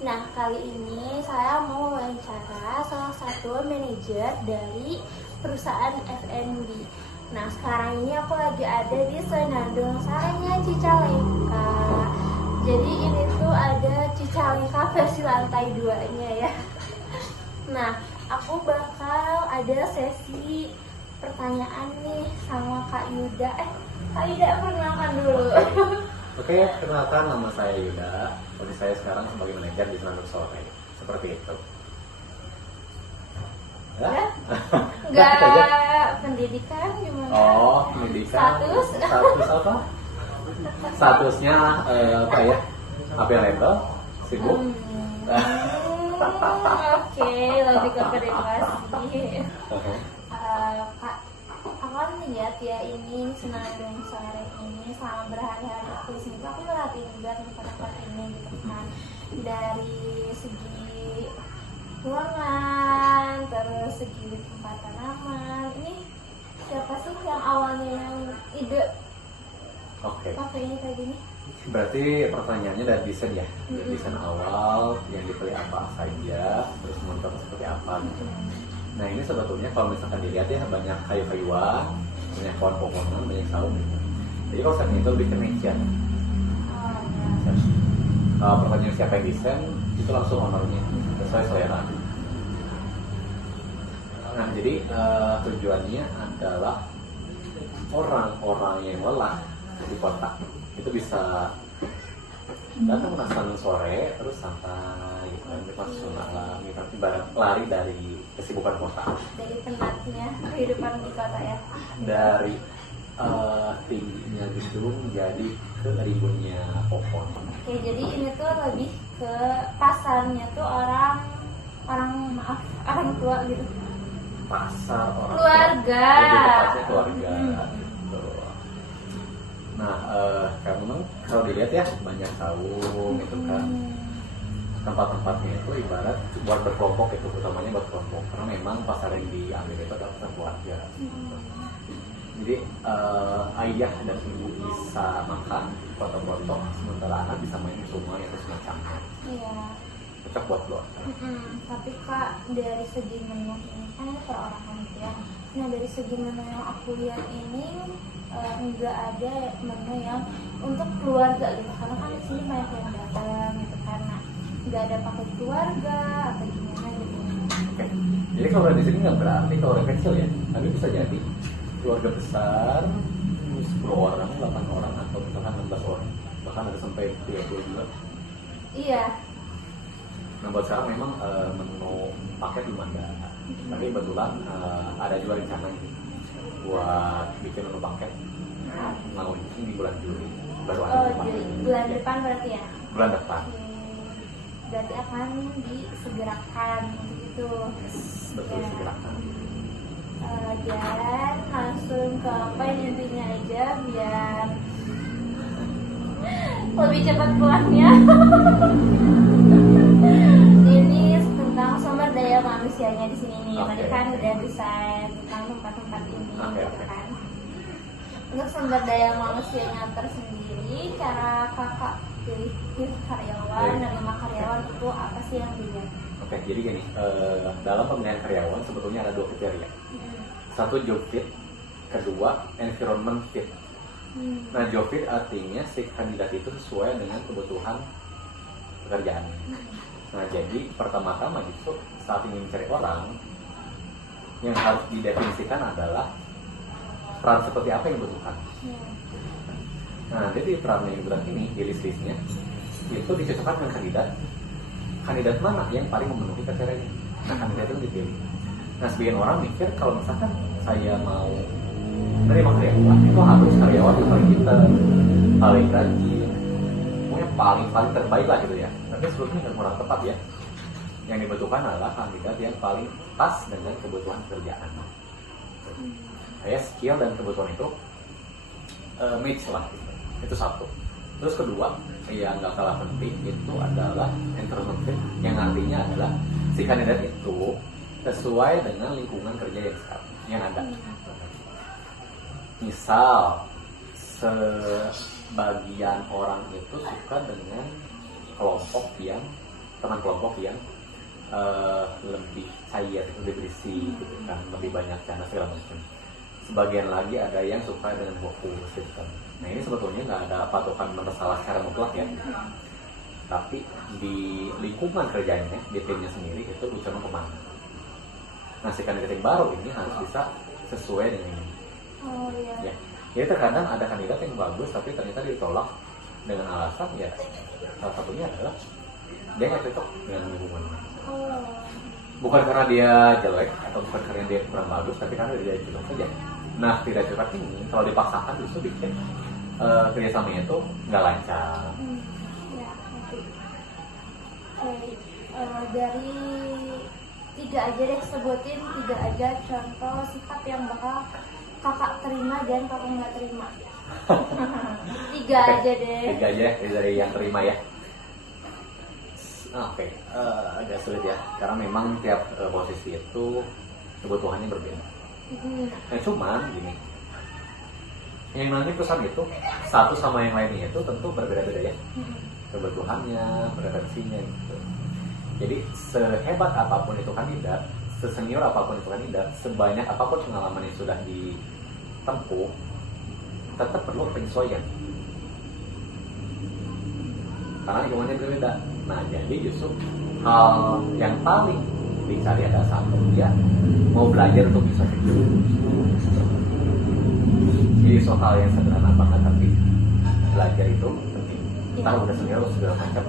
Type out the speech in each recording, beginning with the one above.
Nah, kali ini saya mau wawancara salah satu manajer dari perusahaan F&B. Nah, sekarang ini aku lagi ada di Senandung Sarenya Cicalengka. Jadi ini tuh ada Cicalengka versi lantai 2-nya ya. Nah, aku bakal ada sesi pertanyaan nih sama Kak Yuda. Kak Yuda, perkenalkan dulu. Oke, perkenalkan, nama saya Yuda. Posisi saya sekarang sebagai manajer di Senandung Sore. Seperti itu. Ya? Enggak, pendidikan gimana? Oh, pendidikan. Status? Status apa? Statusnya apa ya? Available? Sibuk? Oke, lebih ke privasi. Kak, aku kan lihat ya ini Senandung Sore ini selama berhari-hari aku di sini tuh aku merhatiin juga tempat-tempat ini gitu kan, dari segi ruangan, terus segi tempat tanaman. Ini siapa sih yang awalnya yang ide Oke. kafe ini kayak gini? Berarti pertanyaannya dari desain ya? Dari desain awal, yang dipilih apa saja, terus menonton seperti apa gitu. Nah ini sebetulnya kalau misalkan dilihat ya, banyak kayu-kayuan, banyak pohon-pohonan, banyak saung gitu. Jadi kalau saat itu lebih ke nature. Pertanyaan siapa yang desain, itu langsung ownernya, sesuai selera. Nah jadi tujuannya adalah orang-orang yang lelah di kota itu bisa datang ke Senandung Sore terus santai gitu kan, nikmati suasana alam, nikmati lari dari kesibukan kota, Dari penatnya kehidupan di kota ya. dari tingginya gedung jadi ke rimbunnya pohon. Oke, jadi ini tuh lebih ke pasarnya tuh orang tua gitu. Pasar orang Keluarga. tua, lebih tepatnya keluarga gitu. Nah karena kalau dilihat ya banyak saung gitu kan, tempat-tempatnya itu ibarat buat berkelompok itu, utamanya buat kelompok karena memang pasar yang diambil itu adalah pasar keluarga. Jadi ayah dan ibu bisa makan foto-foto, sementara anak bisa main semua yang semacamnya. Iya. Cocok buat keluarga. Tapi Kak, dari segi menu ini kan perorangan gitu ya. Nah, dari segi menu yang aku lihat ini nggak ada menu yang untuk keluarga gitu, karena kan di sini banyak yang datang gitu, karena nggak ada pakai keluarga atau gimana gitu. Oke. Jadi kalau di sini nggak berarti kalau orang kecil ya, tapi bisa jadi keluarga besar 10 orang, 8 orang atau misalkan 16 orang, bahkan ada sampai 30 juga. Iya. Nah buat sekarang memang menu paket belum ada, tapi kebetulan ada juga rencana buat bikin menu paket. Mau ini bulan Juli baru ada menu paket. Bulan depan berarti ya? Bulan depan. Oke. Berarti akan disegerakan gitu. Betul, Ya. segerakan. Dan langsung ke poin intinya aja biar lebih cepat pulangnya. Ini tentang sumber daya manusianya di sini nih. Tadi kan udah desain tentang tempat-tempat ini gitu kan. Untuk sumber daya manusianya tersendiri, cara kakak pilih karyawan, menerima karyawan itu apa sih yang dilihat? Oke, jadi gini, dalam pemilihan karyawan sebetulnya ada 2 kriteria. Satu job fit, kedua environment fit. Nah job fit artinya si kandidat itu sesuai dengan kebutuhan pekerjaan. Nah jadi pertama-tama justru saat ingin mencari orang, yang harus didefinisikan adalah peran seperti apa yang dibutuhkan. Nah jadi peran yang dibutuhkan ini di list-listnya itu dicocokkan dengan kandidat mana yang paling memenuhi kriteria. Nah kandidat itu dipilih. Nah sebagian orang mikir kalau misalkan saya mau menerima karyawan, itu harus karyawan yang paling pintar, paling rajin, pokoknya paling terbaik lah gitu ya. Tapi sebetulnya nggak kurang tepat ya. Yang dibutuhkan adalah kandidat yang paling pas dengan kebutuhan kerjaan. Kayak skill dan kebutuhan itu match lah gitu. Itu satu. Terus kedua, yang nggak kalah penting itu adalah environment fit, yang artinya adalah si kandidat itu sesuai dengan lingkungan kerja yang ada. Misal sebagian orang itu suka dengan kelompok yang teman kelompok yang lebih cair, lebih berisi gitu kan, lebih banyak canda segala macam. Sebagian lagi ada yang suka dengan fokus gitu kan. Nah ini sebetulnya nggak ada patokan bersalah secara mutlak ya, tapi di lingkungan kerjanya, di timnya sendiri itu ucapan kemana. Nah si kandidat yang baru ini harus bisa sesuai dengan ini. Oh iya. Ya. Jadi terkadang ada kandidat yang bagus tapi ternyata ditolak dengan alasan ya salah satunya adalah dia nggak cocok dengan lingkungan. Oh. Bukan karena dia jelek atau bukan karena dia kurang bagus, tapi karena dia cocok saja. Nah tidak cocok ini kalau dipaksakan justru bikin kerjasamanya itu nggak lancar. Ya, nanti. Oke, dari 3 aja deh, sebutin 3 aja contoh sifat yang bakal kakak terima dan kakak nggak terima. 3 aja deh. 3 aja dari yang terima ya. Oke, agak sulit ya, karena memang tiap posisi itu kebutuhannya berbeda. Nah cuman gini, yang namanya perusahaan itu satu sama yang lainnya itu tentu berbeda-beda ya, kebutuhannya, preferensinya gitu. Jadi sehebat apapun itu kandidat, sesenior apapun itu kandidat, sebanyak apapun pengalaman yang sudah ditempuh, tetap perlu penyesuaian. Karena lingkungannya berbeda. Nah jadi justru hal yang paling dicari adalah satu, dia mau belajar untuk bisa kerja. Jadi soal yang sederhana banget, tapi belajar itu penting. Kita udah senior segala macam,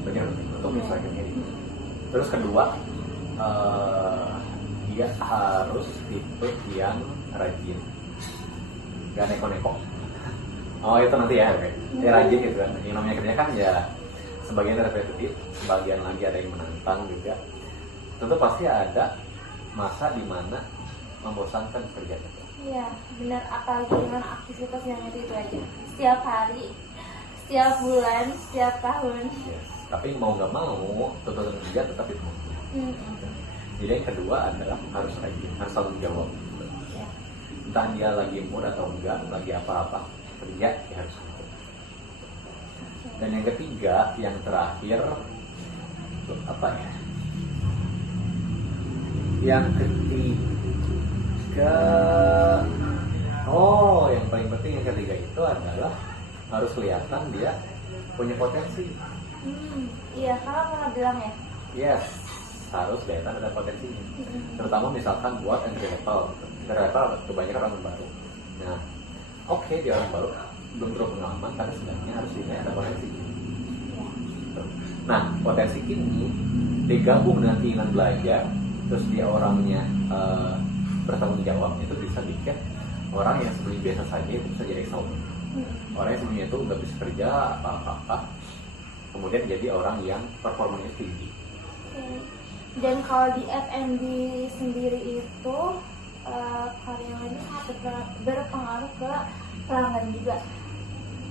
belajar untuk menyesuaikan diri. Terus kedua, dia harus tipe yang rajin, gak neko-neko. Oh itu nanti ya, oke. Ya rajin gitu kan. Yang namanya kerja kan ya sebagian repetitif, sebagian lagi ada yang menantang juga. Tentu pasti ada masa di mana membosankan kerja itu. Iya, benar, apalagi dengan aktivitas yang itu aja. Setiap hari, setiap bulan, setiap tahun. Yes. Tapi mau nggak mau, tuntutan kerja tetap itu. Jadi yang kedua adalah harus rajin, harus tanggung jawab. Ya. Entah dia lagi mood atau enggak, lagi apa-apa, kerja ya harus itu. Dan yang ketiga, yang terakhir, apa ya? Yang ketiga, yang paling penting yang ketiga itu adalah harus kelihatan dia punya potensi. Iya, kakak pernah bilang ya. Yes, harus kelihatan ada potensinya. Terutama misalkan buat entry level kebanyakan orang baru. Nah, oke, dia orang baru belum berpengalaman, tapi sebenarnya harus dilihat ada potensi. Nah, potensi ini digabung dengan keinginan belajar, terus dia orangnya bertanggung jawab, itu bisa bikin orang yang sebelumnya biasa saja itu bisa jadi excellent. Orang yang sebelumnya itu nggak bisa kerja apa-apa, kemudian jadi orang yang performanya tinggi. Dan kalau di F&B sendiri itu karyawannya sangat berpengaruh ke pelanggan juga.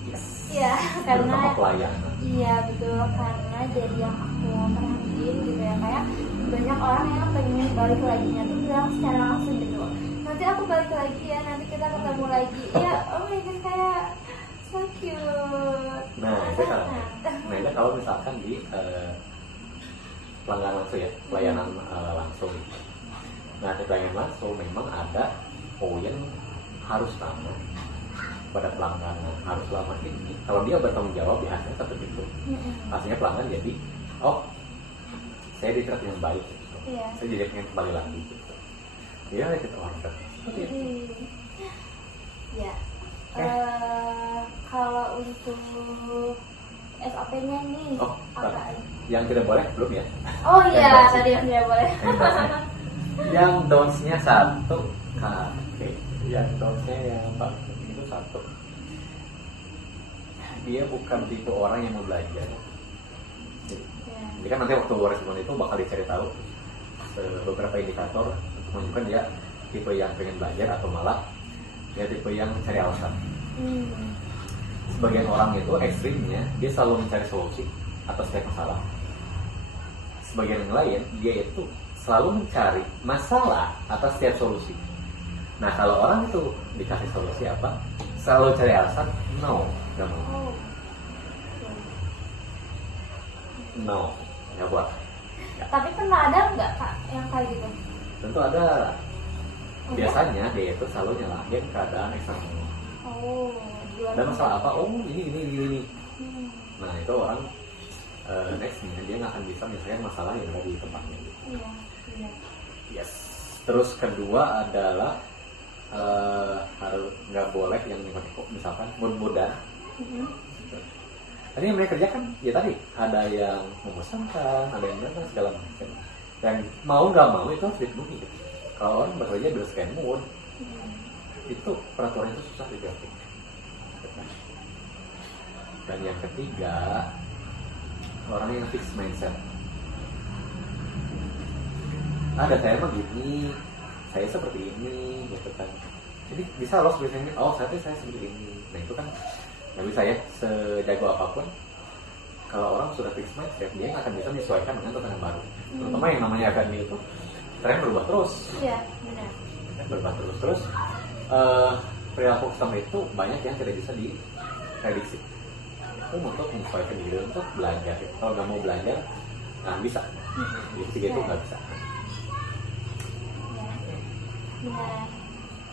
Yes. Iya, karena pelayanan. Iya betul, karena jadi yang aku perhatiin gitu ya, kayak banyak orang yang pengen balik laginya tuh bilang secara langsung gitu, nanti aku balik lagi ya, nanti kita ketemu lagi ya. Oh my god, kayak so cute. Nah itu kalau misalkan di pelanggan langsung ya, pelayanan langsung. Nah di pelayanan langsung memang ada poin harus sama pada pelanggan, harus lama ini. Kalau dia bertanggung jawab ya hasilnya tetap itu. Hasilnya pelanggan jadi, oh saya diterima dengan baik gitu. Saya jadi pengen kembali lagi gitu. Ya kita order. Ya. Kalau untuk SOP-nya nih, apa? Yang tidak boleh belum ya? Oh iya, tadi yang tidak boleh. Yang don'ts-nya satu, yang don'ts-nya yang apa? Itu satu. Dia bukan tipe orang yang mau belajar. Jadi kan nanti waktu respon itu bakal dicari tahu beberapa indikator untuk menunjukkan dia tipe yang pengen belajar atau malah dia tipe yang mencari alasan. Sebagian orang itu ekstrimnya dia selalu mencari solusi atas setiap masalah. Sebagian yang lain dia itu selalu mencari masalah atas setiap solusi. Nah kalau orang itu dikasih solusi apa, selalu cari alasan, no, nggak mau. No, nggak boleh. Tapi pernah ada nggak kak yang kayak gitu? Tentu ada. Biasanya dia itu selalu nyalahin keadaan eksternal. Oh, Ada masalah apa? Oh ini. Hmm. Nah itu orang nextnya dia nggak akan bisa menyelesaikan masalah yang ada di tempatnya. Iya, iya. Yes. Terus kedua adalah harus nggak boleh yang misalkan mud-mudan. Tadi yang mereka kerjakan ya tadi ada yang membosankan, ada yang benar segala macam. Dan mau nggak mau itu harus dipenuhi. Kalau orang bekerja berdasarkan mood, itu peraturan itu susah diganti. Dan yang ketiga, orang yang fix mindset. Ada saya mah gini, saya seperti ini, gitu kan. Jadi bisa loh sebenarnya, oh saya seperti ini. Nah itu kan nggak bisa ya, sejago apapun. Kalau orang sudah fix mindset, dia nggak akan bisa menyesuaikan dengan tatanan baru. Terutama yang namanya FNB itu, tren berubah terus. Iya, benar. Berubah terus. Perilaku customer itu banyak yang tidak bisa diprediksi. Itu untuk menyesuaikan diri untuk belajar. Kalau nggak mau belajar, nggak bisa. Jadi segitu nggak bisa.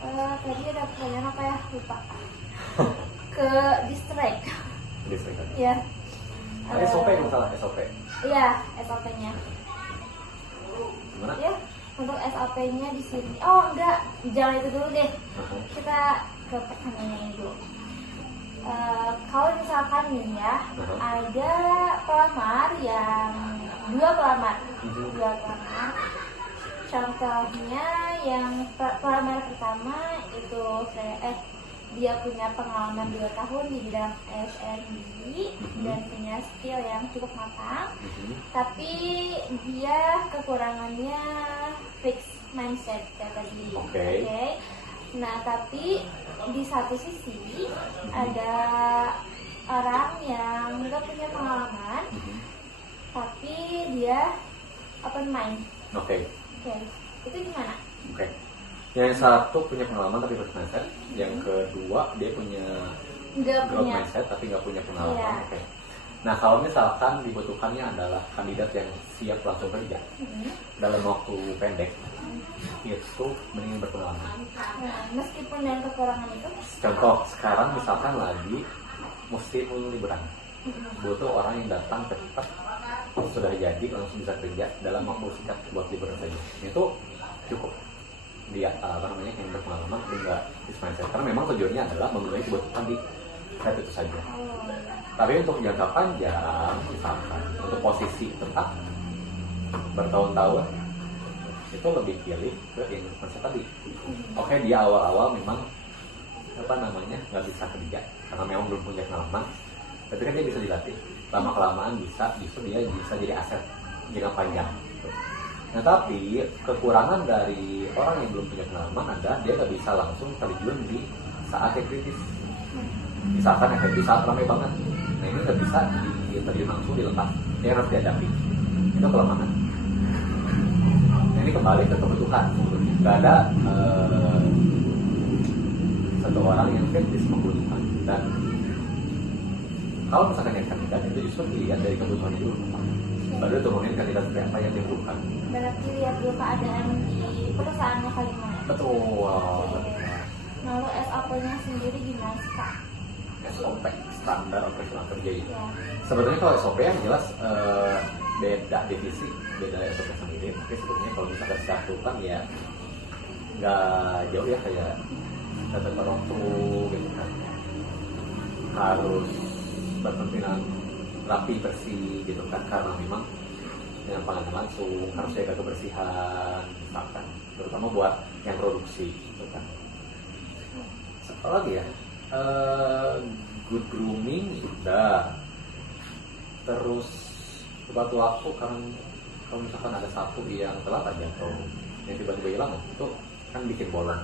Nah, tadi ada pertanyaan apa ya? Lupa. Ke distract. Ya. SOP masalah SOP. Iya, SOP-nya. Gimana? Ya, untuk SOP-nya di sini. Oh, enggak, jangan itu dulu deh. Kita ke pertanyaannya dulu. Kalau misalkan nih ya, ada pelamar yang dua pelamar. Contohnya yang pelamar pertama itu dia punya pengalaman 2 tahun di bidang F&B dan punya skill yang cukup matang, tapi dia kekurangannya fix mindset kayak tadi. Okay. Nah, tapi di satu sisi ada orang yang nggak punya pengalaman, tapi dia open mind. Oke. Itu gimana? Yang satu punya pengalaman tapi fix mindset, yang kedua dia punya growth mindset tapi nggak punya pengalaman. Nah kalau misalkan dibutuhkannya adalah kandidat yang siap langsung kerja dalam waktu pendek, itu mending berpengalaman. Meskipun dengan kekurangan itu. Contoh sekarang misalkan lagi musim liburan, butuh orang yang datang cepat, sudah jadi langsung bisa kerja dalam waktu singkat buat liburan saja. Itu cukup. Dia yang berpengalaman tapi nggak fix mindset, karena memang tujuannya adalah memenuhi kebutuhan di saat itu saja. Tapi untuk jangka panjang, misalkan untuk posisi tetap bertahun-tahun, itu lebih pilih ke yang mindset tadi. Oke, dia awal-awal memang nggak bisa kerja karena memang belum punya pengalaman, tapi kan dia bisa dilatih. Lama-kelamaan justru dia bisa jadi aset jangka panjang. Nah tapi kekurangan dari orang yang belum punya pengalaman adalah dia nggak bisa langsung terjun di saat yang kritis. Misalkan efek saat ramai banget, nah ini nggak bisa terjun langsung dilepas, dia harus dihadapi. Itu kelemahan. Nah ini kembali ke kebutuhan. Gak ada satu orang yang kritis membutuhkan. Dan kalau misalkan yang kandidat itu justru dilihat dari kebutuhan dulu, baru turunin kandidat seperti apa yang dibutuhkan. Berarti lihat dulu keadaan di perusahaannya kayak gimana. Betul. Lalu SOP-nya sendiri gimana sih Kak? SOP, standar operasional kerja ya. Sebetulnya kalau SOP yang jelas beda divisi, beda SOP sendiri. Tapi sebetulnya kalau misalkan secara perusahaan ya nggak jauh ya, kayak data waktu gitu kan. Harus berpenampilan rapi bersih gitu kan, karena memang dengan pangan langsung harus jaga kebersihan misalkan, terutama buat yang produksi gitu kan. Apa lagi ya, good grooming sudah, terus waktu karena kalau misalkan ada satu yang telat aja atau yang tiba-tiba hilang itu kan bikin bolong.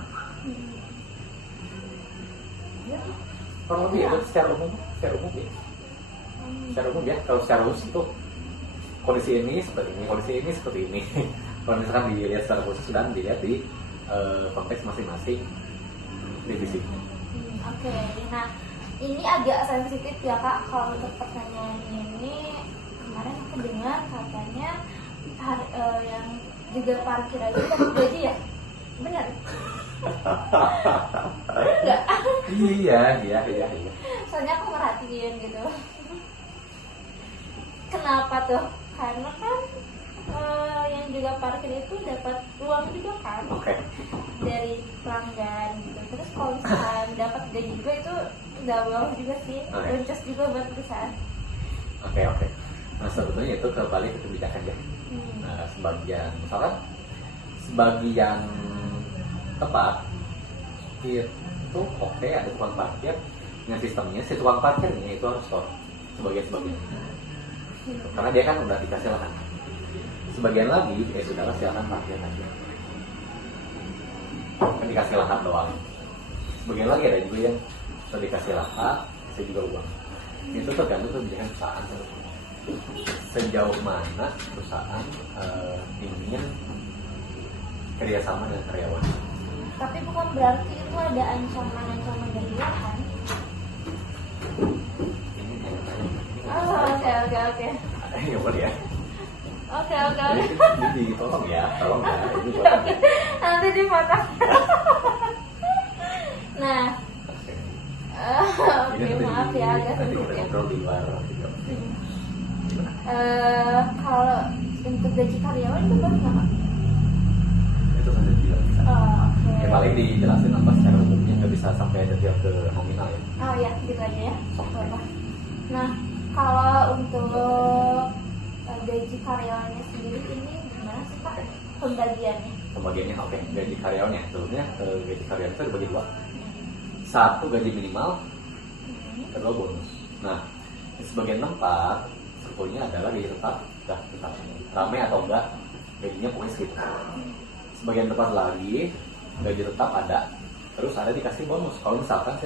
Kalau lebih ya secara umum ya. Secara umum ya, kalau secara khusus itu kondisi ini seperti ini. Kalau misalkan dilihat secara khusus dan dilihat di konteks masing-masing divisi. Oke, nah ini agak sensitif ya Kak kalau untuk pertanyaan ini. kemarin aku dengar katanya yang juga parkir aja dapat gaji ya, benar? Benar nggak? Iya. Soalnya aku merhatiin gitu. Kenapa tuh? Karena kan yang juga parkir itu dapat uang juga kan, dari pelanggan gitu. Terus kalau misalkan dapat gaji juga itu double juga sih, boncos juga buat perusahaan. Oke. Nah sebetulnya itu kembali ke kebijakan ya. Nah, sebagian tempat itu ada tukang parkir dengan sistemnya si tukang parkirnya itu harus store sebagian karena dia kan udah dikasih lahan. Sebagian lagi sudahlah silakan parkir aja, kan dikasih lahan doang. Sebagian lagi ada juga yang sudah dikasih lahan, saya juga uang. Itu tergantung kebijakan perusahaan sejauh mana perusahaan ingin kerjasama dengan karyawan. Tapi bukan berarti itu ada ancaman dari luar kan? Oke. Ya boleh ya. Oke. Ini tolong ya. Ini Oke. Nanti dipotong. Nah, maaf ya agak nanti sibuk kita ya. ngobrol di luar. Kalau untuk gaji karyawan itu baru nggak? Itu saja juga bisa. Oke. Ya, paling dijelasin apa secara umumnya, nggak bisa sampai detail ke nominal ya. Oh ya, gitu aja ya. Apa? Nah, kalau untuk gaji karyawannya sendiri ini gimana sih Pak pembagiannya? Pembagiannya gaji karyawannya sebetulnya gaji karyawan itu dibagi dua. Satu gaji minimal, kedua bonus. Nah, di sebagian tempat sebetulnya adalah gaji tetap rame atau enggak gajinya pokoknya segitu. Sebagian tempat lagi gaji tetap ada, terus ada dikasih bonus kalau misalkan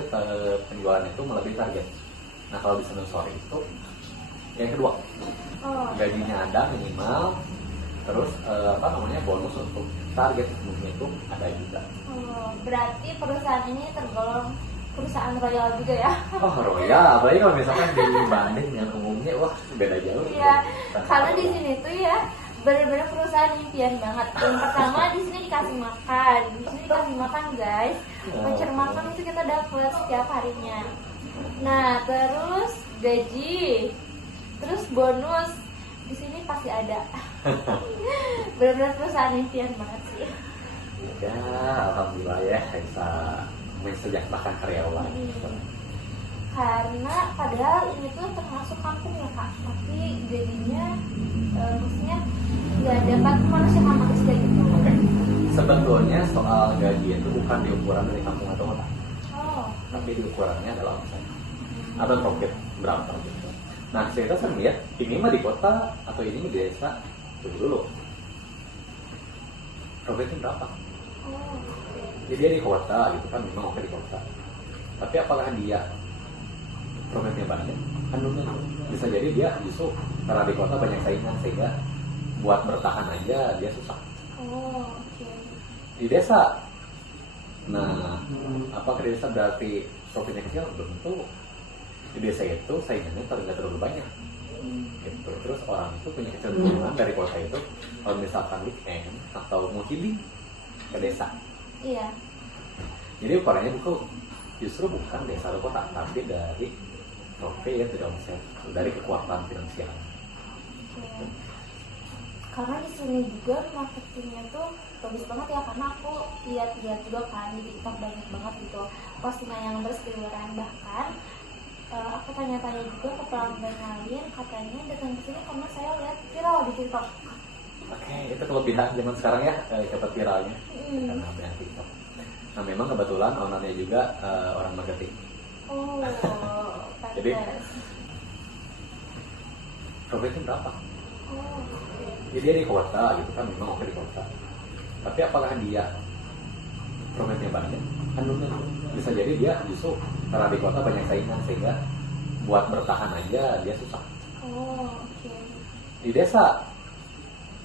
penjualan itu melebihi target. Nah kalau di sore itu yang kedua, gajinya ada minimal, terus bonus untuk target sebelumnya itu ada juga. Berarti perusahaan ini tergolong perusahaan royal juga ya? Oh royal, apalagi kalau misalkan dibanding dengan umumnya, wah beda jauh. Iya, karena di sini tuh ya benar-benar perusahaan impian banget. Yang pertama di sini dikasih makan, guys. Voucher makan itu kita dapat setiap harinya. Nah, terus gaji, terus bonus di sini pasti ada. Benar-benar perusahaan impian banget sih. Ya, alhamdulillah ya bisa mensejahterakan karyawan. Karena padahal ini tuh termasuk kampung ya Kak, tapi gajinya maksudnya nggak dapat manusia gitu. Sebetulnya soal gaji itu bukan diukuran dari kampung atau kota, tapi diukurannya adalah omset atau profit berapa gitu. Nah kita sering lihat ini mah di kota atau ini mah di desa, tunggu dulu profitnya berapa. Jadi dia di kota gitu kan, memang oke di kota, tapi apakah dia profitnya banyak? Kan belum tentu. Bisa jadi dia justru karena di kota banyak saingan sehingga buat bertahan aja dia susah. Di desa, nah apakah di desa berarti profitnya kecil? Belum tentu. Di desa itu saingannya nggak terlalu banyak. Gitu. Terus orang itu punya kecenderungan dari kota itu kalau misalkan weekend atau mau healing ke desa. Iya. Jadi ukurannya justru bukan desa atau kota, tapi dari profit ya tidak omset, dari kekuatan finansial. Karena di sini juga marketingnya tuh bagus banget ya, karena aku lihat juga kan di TikTok banyak banget gitu postingan yang berseliweran. Bahkan aku tanya-tanya juga ke pelanggan lain, katanya datang ke sini karena saya lihat viral di TikTok. Oke, itu kelebihan zaman sekarang ya, cepat viralnya karena ada TikTok. Nah memang kebetulan ownernya juga orang marketing. Jadi profitnya berapa? Jadi dia di kota gitu kan, memang oke di kota, tapi apakah dia profitnya banyak? Kan belum tentu. Bisa jadi dia justru karena di kota banyak saingan sehingga buat bertahan aja dia susah. Di desa,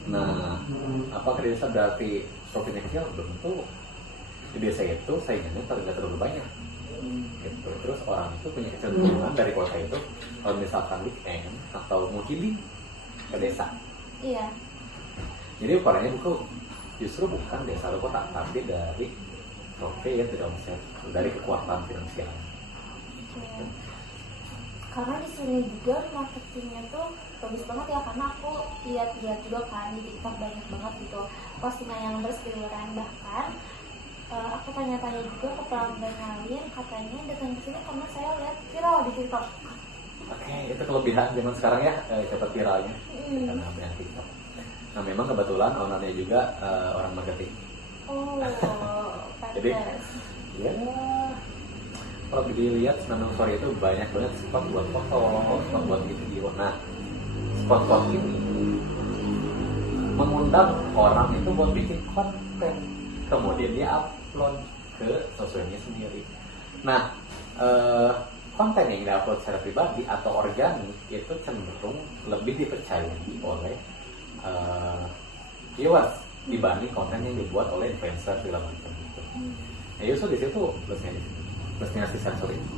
nah apakah di desa berarti profitnya kecil? Belum tentu. Di desa itu saingannya nggak terlalu banyak. Gitu. Terus orang itu punya kecenderungan dari kota itu kalau misalkan weekend atau mau healing ke desa. Iya. Jadi ukurannya justru bukan desa atau kota, tapi dari profit, dari omset, dari kekuatan finansial. Oke. Karena di sini juga marketingnya tuh bagus banget ya, karena aku lihat-lihat juga kan di TikTok banyak banget gitu postingan yang berseliweran. Bahkan aku tanya-tanya juga ke pelanggan lain, katanya datang ke sini karena saya lihat viral di TikTok. Oke, itu kelebihan zaman sekarang ya, cepat viralnya karena banyak TikTok. Nah memang kebetulan ownernya juga orang marketing. Oh, Jadi pantes. ya kalau dilihat Senandung Sore itu banyak banget spot buat foto, spot buat video. Nah spot-spot ini mengundang orang itu buat bikin konten, kemudian dia upload ke sosialnya sendiri. Nah konten yang diupload secara pribadi atau organik itu cenderung lebih dipercayai oleh viewers dibanding konten yang dibuat oleh influencer segala macam gitu. Nah justru di situ plusnya si sensor itu,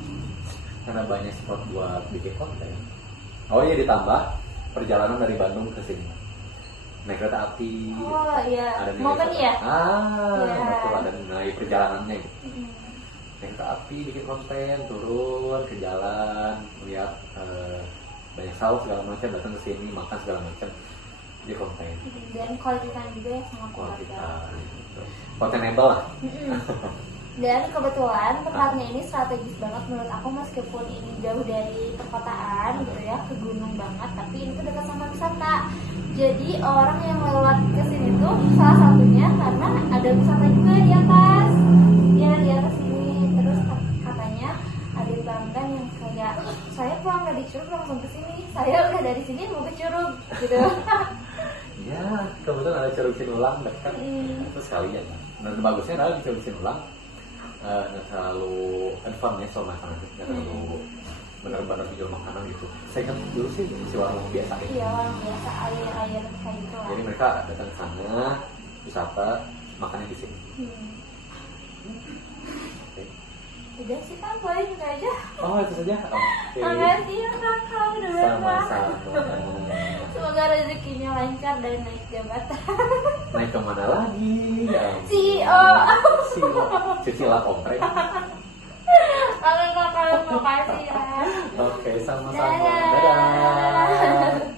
karena banyak spot buat bikin konten. Oh iya, ditambah perjalanan dari Bandung ke sini naik kereta api. Oh iya, ada momen ya? Iya. Betul, ada nilai perjalanannya gitu. Naik kereta api, bikin konten, turun ke jalan, lihat banyak sahur segala macam, datang ke sini makan segala macam, di konten. Dan kualitasnya juga ya sama Kualitas gitu. Kontenable lah. Dan kebetulan tempatnya ini strategis banget menurut aku, meskipun ini jauh dari perkotaan gitu ya, ke gunung banget, tapi ini tuh dekat sama wisata. Jadi orang yang lewat ke sini tuh salah satunya karena ada wisata juga di atas. Ya di atas sini. Terus katanya ada pelanggan yang kayak, saya pulang dari Curug langsung ke sini, saya udah dari sini mau ke Curug gitu. Ya, kebetulan ada Curug Sinulang dekat. Itu sekalian. Nah, bagusnya adalah di Curug Sinulang nggak terlalu advance ya soal makanan, nggak terlalu benar-benar jual makanan gitu. Saya kan dulu sih si warung biasa ya. Iya, warung biasa, air kayak gitu lah. Jadi mereka datang ke sana, wisata, makannya di sini. Okay. Udah sih kan, boleh juga aja. Oh itu saja. Oke. Makasih ya kakak, udah banyak. Sama-sama. Semoga rezekinya lancar dan naik jabatan. Naik kemana lagi? Ya. CEO. Cicilan komprek. Oke kakak, makasih ya. Oke, sama-sama. Dadah. Dadah.